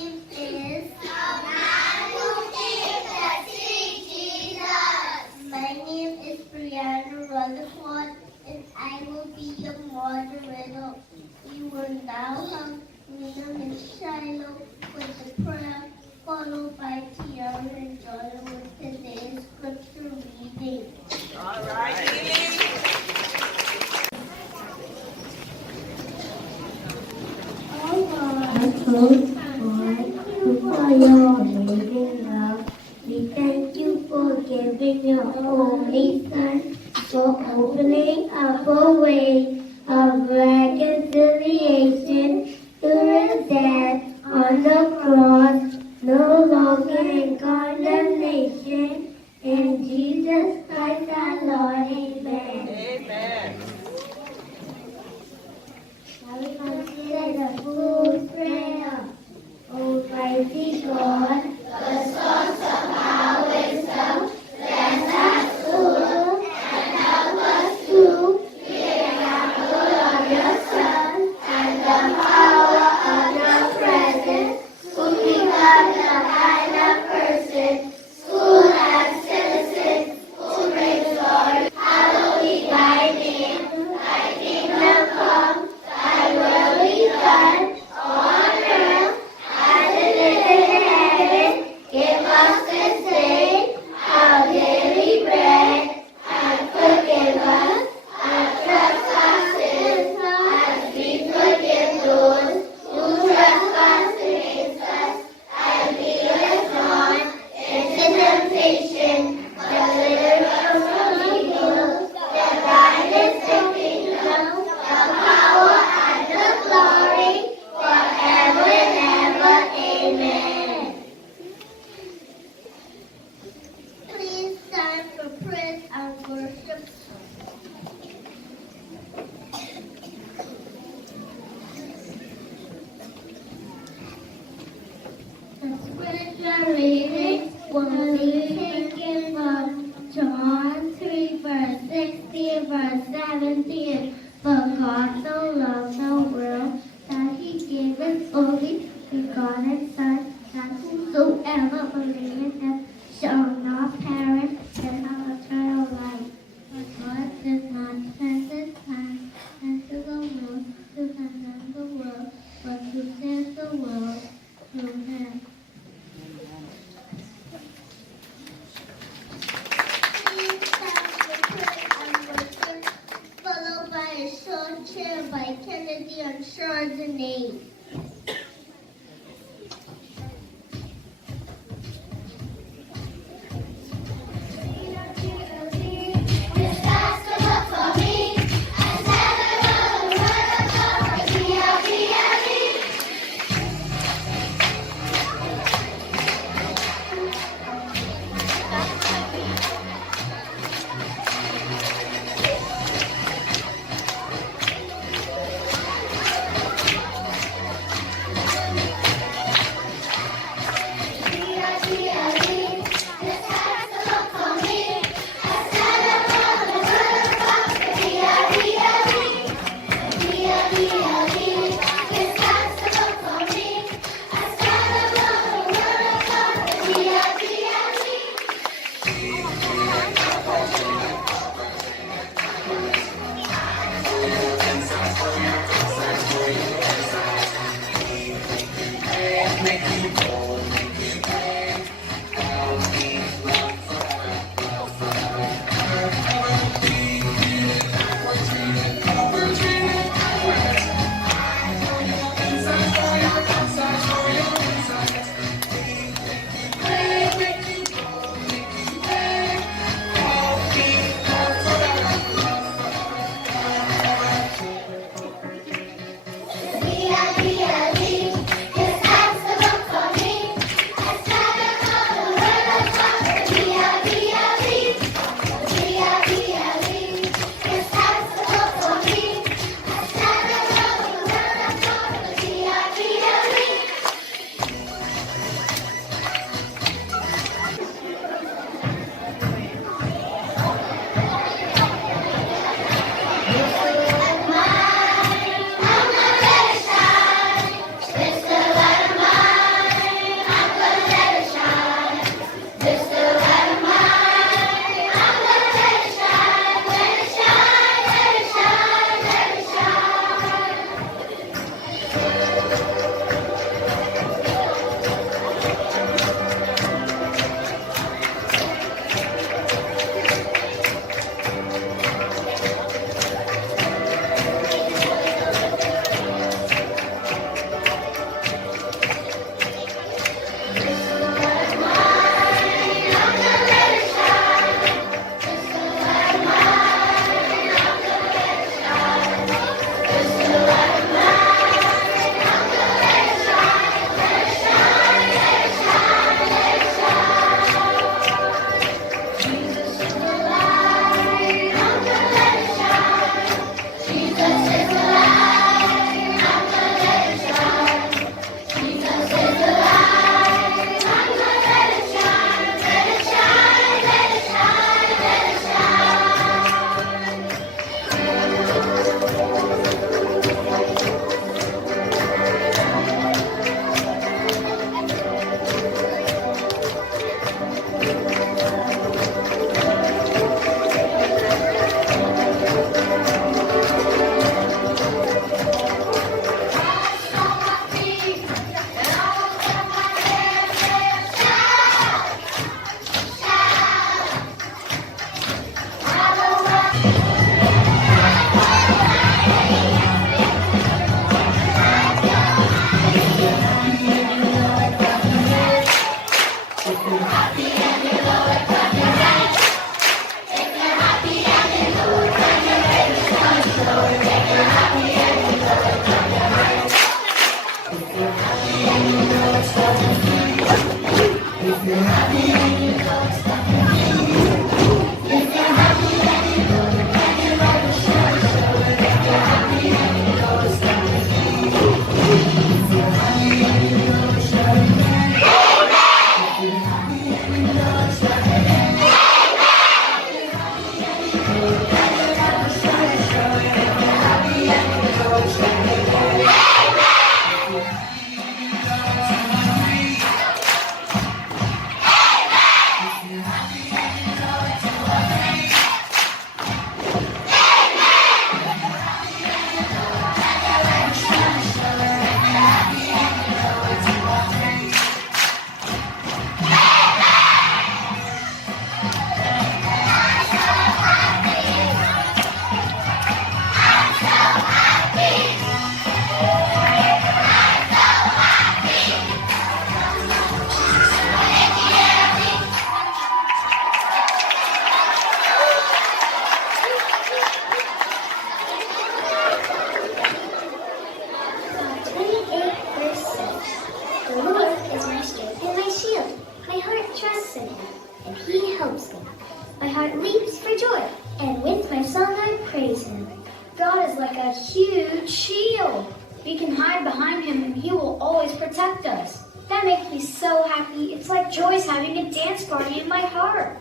name is The Man Who Came to See Jesus. My name is Brianna Rutherford, and I will be your moderator. We will now have Nina Miss Shiloh with the prayer, followed by Tiara and Jordan with today's scripture reading. All right. For your amazing love, we thank you for giving your only Son, for opening up a way of reconciliation through his death on the cross, no longer in condemnation. In Jesus Christ our Lord, amen. Amen. Now we consider the food prayer. Almighty God, the source of our wisdom, bless us all and help us to be an example of your Son and the power of your presence, who become the kind of person, school and citizens, who bring glory. Hallowed be thy name, thy kingdom come, thy will be done on earth as it is in heaven. Give us this day our daily bread, and forgive us our trespasses, as we forgive those who trespass against us. And lead us not into temptation, but deliver us from evil. For thine is the kingdom, the power, and the glory, forever and ever. Amen. Please stand for praise and worship. The scripture reading will be taken from John 3, verse 16, verse 17. For God so loved the world that he gave his only begotten Son, that whosoever believeth in him shall not perish but have eternal life. For God did not send his Son into the world to condemn the world, but to save the world through him. Please stand for prayer and worship, followed by a short cheer by Kennedy and Chardonnay. my strength and my shield. My heart trusts in him, and he helps me. My heart leaps for joy, and with my song I praise him. God is like a huge shield. We can hide behind him, and he will always protect us. That makes me so happy. It's like joy's having a dance party in my heart.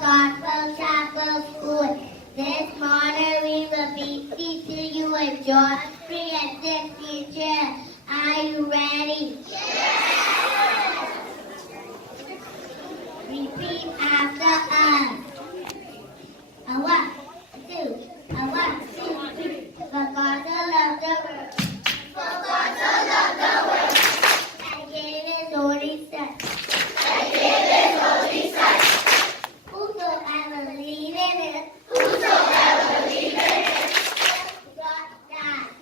Gospel Chapel School. This morning we will be teaching you a joy free and sick teacher. Are you ready? Yes! Repeat after us. A 1, 2, a 1, 2, 3. For God so loved the world. For God so loved the world. And gave his only Son. And gave his only Son. Whosoever believe in it, whosoever believe in it, God died,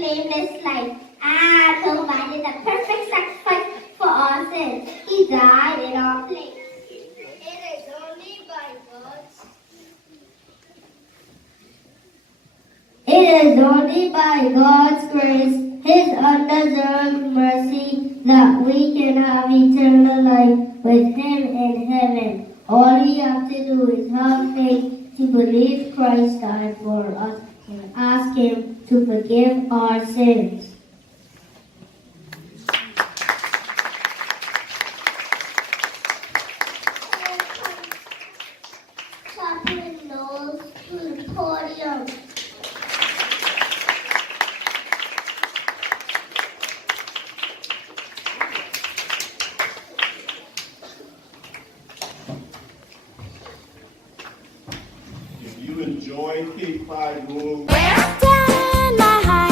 blameless life and provided the perfect sacrifice for our sins. He died in our place. It is only by God's grace, His undeserved mercy, that we can have eternal life with Him in heaven. All we have to do is have faith to believe Christ died for us and ask Him to forgive our sins. Chaplain Knowles to the podium. If you enjoy Cape Pride Rules, Down in my heart.